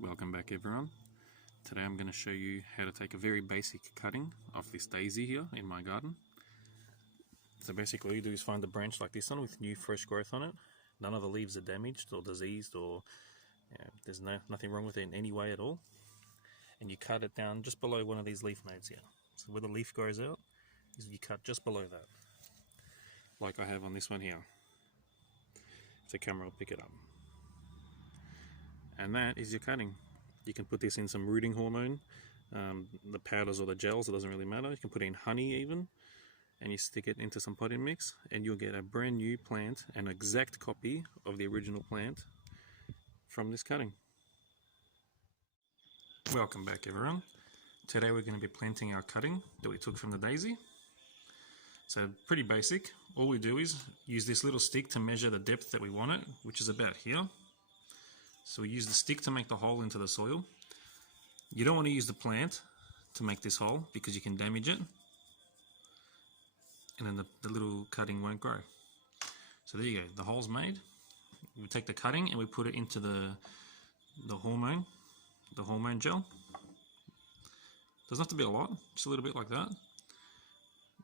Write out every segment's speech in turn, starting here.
Welcome back everyone. Today I'm going to show you how to take a very basic cutting of this daisy here in my garden. So basically all you do is find a branch like this one with new fresh growth on it. None of the leaves are damaged or diseased or there's nothing wrong with it in any way at all. And you cut it down just below one of these leaf nodes here. So where the leaf grows out, is you cut just below that. Like I have on this one here. The camera will pick it up. And that is your cutting. You can put this in some rooting hormone, the powders or the gels, it doesn't really matter. You can put in honey even, and you stick it into some potting mix and you'll get a brand new plant, an exact copy of the original plant from this cutting. Welcome back everyone. Today we're going to be planting our cutting that we took from the daisy. So pretty basic. All we do is use this little stick to measure the depth that we want it, which is about here. So we use the stick to make the hole into the soil. You don't want to use the plant to make this hole because you can damage it and then the little cutting won't grow. So there you go, the hole's made. We take the cutting and we put it into the hormone gel. Doesn't have to be a lot, just a little bit like that.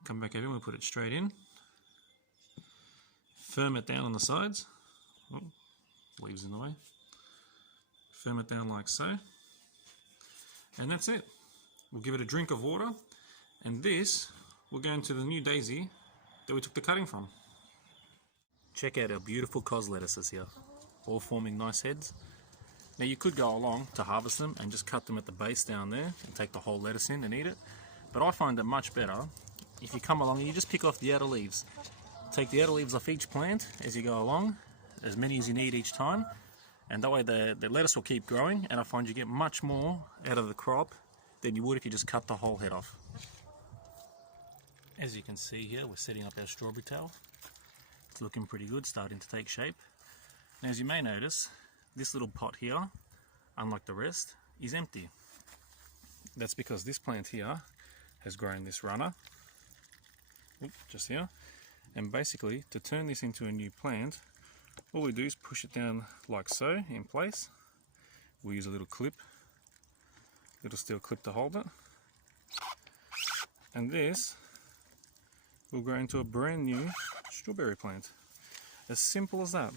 Come back over and we put it straight in. Firm it down on the sides. Oh, leaves in the way. Firm it down like so, and that's it. We'll give it a drink of water, and this will go into the new daisy that we took the cutting from. Check out our beautiful cos lettuces here, all forming nice heads. Now you could go along to harvest them and just cut them at the base down there and take the whole lettuce in and eat it, but I find it much better if you come along and you just pick off the outer leaves. Take the outer leaves off each plant as you go along, as many as you need each time. And that way the lettuce will keep growing, and I find you get much more out of the crop than you would if you just cut the whole head off. As you can see here, we're setting up our strawberry tail. It's looking pretty good, starting to take shape. Now as you may notice, this little pot here, unlike the rest, is empty. That's because this plant here has grown this runner, just here. And basically, to turn this into a new plant, all we do is push it down like so in place. We'll use a little clip, little steel clip to hold it. And this will grow into a brand new strawberry plant. As simple as that.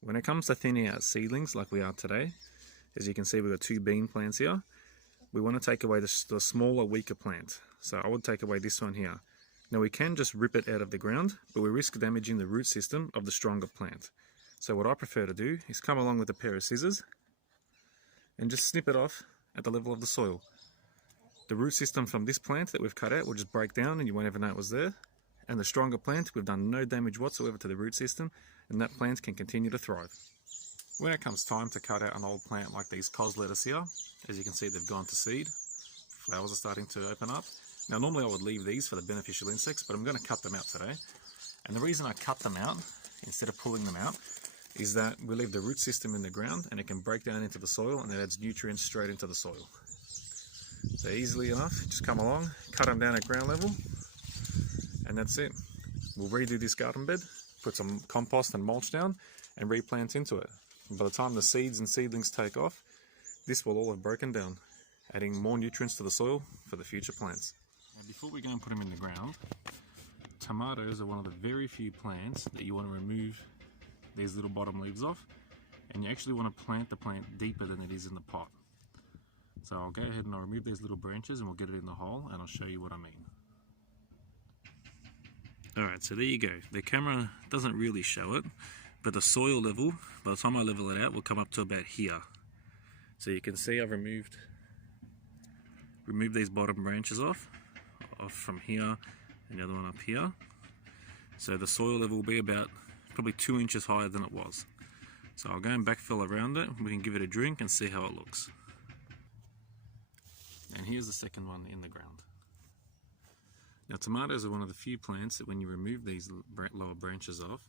When it comes to thinning out seedlings like we are today, as you can see we've got two bean plants here. We want to take away the smaller, weaker plant. So I would take away this one here. Now we can just rip it out of the ground, but we risk damaging the root system of the stronger plant. So what I prefer to do is come along with a pair of scissors and just snip it off at the level of the soil. The root system from this plant that we've cut out will just break down and you won't ever know it was there. And the stronger plant, we've done no damage whatsoever to the root system, and that plant can continue to thrive. When it comes time to cut out an old plant like these cos lettuce here, as you can see they've gone to seed. Flowers are starting to open up. Now normally I would leave these for the beneficial insects, but I'm going to cut them out today. And the reason I cut them out, instead of pulling them out, is that we leave the root system in the ground and it can break down into the soil and it adds nutrients straight into the soil. So easily enough, just come along, cut them down at ground level, and that's it. We'll redo this garden bed, put some compost and mulch down, and replant into it. And by the time the seeds and seedlings take off, this will all have broken down, adding more nutrients to the soil for the future plants. Now before we go and put them in the ground, tomatoes are one of the very few plants that you want to remove these little bottom leaves off, and you actually want to plant the plant deeper than it is in the pot. So I'll go ahead and I'll remove these little branches and we'll get it in the hole and I'll show you what I mean. Alright, so there you go. The camera doesn't really show it, but the soil level, by the time I level it out, will come up to about here. So you can see I've removed these bottom branches off from here and the other one up here. So the soil level will be about probably 2 inches higher than it was. So I'll go and backfill around it, we can give it a drink and see how it looks. And here's the second one in the ground. Now tomatoes are one of the few plants that when you remove these lower branches off,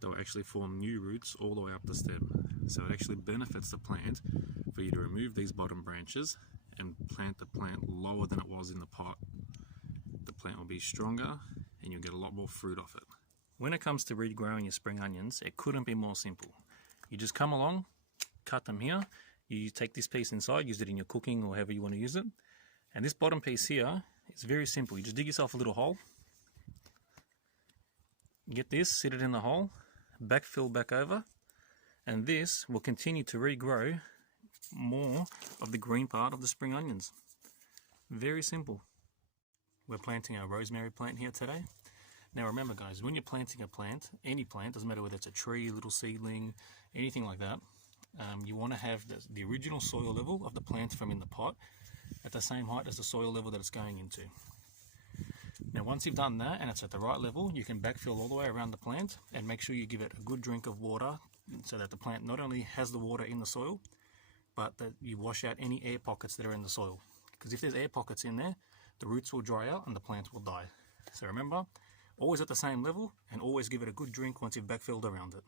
they'll actually form new roots all the way up the stem. So it actually benefits the plant for you to remove these bottom branches and plant the plant lower than it was in the pot. The plant will be stronger and you'll get a lot more fruit off it. When it comes to regrowing your spring onions, it couldn't be more simple. You just come along, cut them here. You take this piece inside, use it in your cooking or however you want to use it. And this bottom piece here is very simple. You just dig yourself a little hole. Get this, sit it in the hole, backfill back over, and this will continue to regrow more of the green part of the spring onions. Very simple. We're planting our rosemary plant here today. Now remember guys, when you're planting a plant, any plant, doesn't matter whether it's a tree, little seedling, anything like that, you want to have the original soil level of the plant from in the pot at the same height as the soil level that it's going into. Now once you've done that and it's at the right level, you can backfill all the way around the plant and make sure you give it a good drink of water so that the plant not only has the water in the soil, but that you wash out any air pockets that are in the soil. Because if there's air pockets in there, the roots will dry out and the plant will die. So remember, always at the same level and always give it a good drink once you've backfilled around it.